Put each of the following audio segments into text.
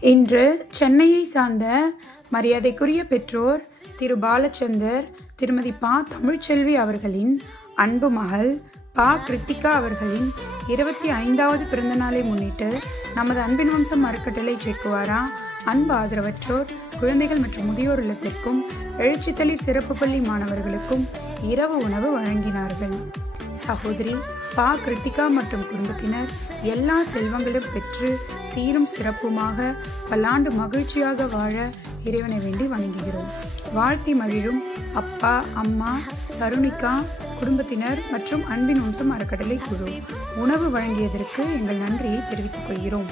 இன்று சென்னையை சார்ந்த மரியாதைக்குரிய பெற்றோர் திரு பாலச்சந்தர் திருமதி பா தமிழ்ச்செல்வி அவர்களின் அன்பு மகள் பா கிருத்திகா அவர்களின் இருபத்தி ஐந்தாவது பிறந்தநாளை முன்னிட்டு நமது அன்பின் வம்சம் அறக்கட்டளை சேர்க்குவாரா? அன்பு ஆதரவற்றோர் குழந்தைகள் மற்றும் முதியோர் இல்லத்திற்கும் எழுச்சித்தளிர் சிறப்பு பள்ளி மாணவர்களுக்கும் இரவு உணவு வழங்கினார்கள். சகோதரி பா கிருத்திகா மற்றும் குடும்பத்தினர் எல்லா செல்வங்களும் பெற்று சீரும் சிறப்புமாக பல்லாண்டு மகிழ்ச்சியாக வாழ இறைவனை வேண்டி வணங்குகிறோம். வாழ்த்தி மகிழும் அப்பா அம்மா தருணிகா குடும்பத்தினர் மற்றும் அன்பின் வம்சம் அறக்கட்டளை குழு. உணவு வழங்கியதற்கு எங்கள் நன்றியை தெரிவித்துக் கொள்கிறோம்.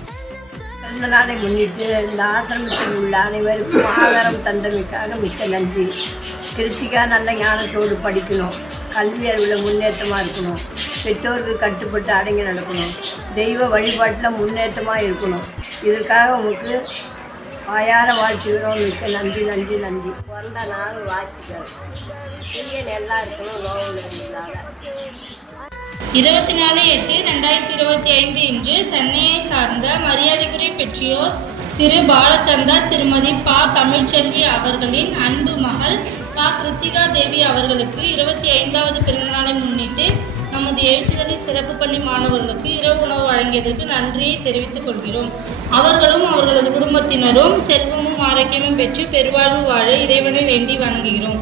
பிறந்த நாளை முன்னிட்டு இந்த ஆசிரமத்தில் உள்ள அனைவருக்கும் ஆதாரம் தந்தமைக்காக மிக்க நன்றி. கிருத்திகா நல்ல ஞானத்தோடு படிக்கணும். கல்வி அறிவில் முன்னேற்றமாக இருக்கணும். பெற்றோருக்கு கட்டுப்பட்டு அடங்கி நடக்கணும். தெய்வ வழிபாட்டில் முன்னேற்றமாக இருக்கணும். இதற்காக உங்களுக்கு வாயார வாழ்த்துகிறோம் மிக்க நன்றி நன்றி நன்றி. பிறந்த நாள் வாழ்த்துக்கள். நல்லா இருக்கணும் நோவு இருபத்தி நாலு எட்டு ரெண்டாயிரத்தி இருபத்தி ஐந்து இன்று சென்னையை சார்ந்த மரியாதைக்குரிய பெற்றோர் திரு பாலச்சந்தர் திருமதி பா தமிழ்ச்செல்வி அவர்களின் அன்பு மகள் பா கிருத்திகா தேவி அவர்களுக்கு இருபத்தி ஐந்தாவது பிறந்தநாளை முன்னிட்டு நமது எழுத்துக்களை சிறப்பு பள்ளி மாணவர்களுக்கு இரவு உணவு வழங்கியதற்கு நன்றியை தெரிவித்துக் கொள்கிறோம். அவர்களும் அவர்களது குடும்பத்தினரும் செல்வமும் ஆரோக்கியமும் பெற்று பெருவாழ்வு வாழ இறைவனை வேண்டி வணங்குகிறோம்.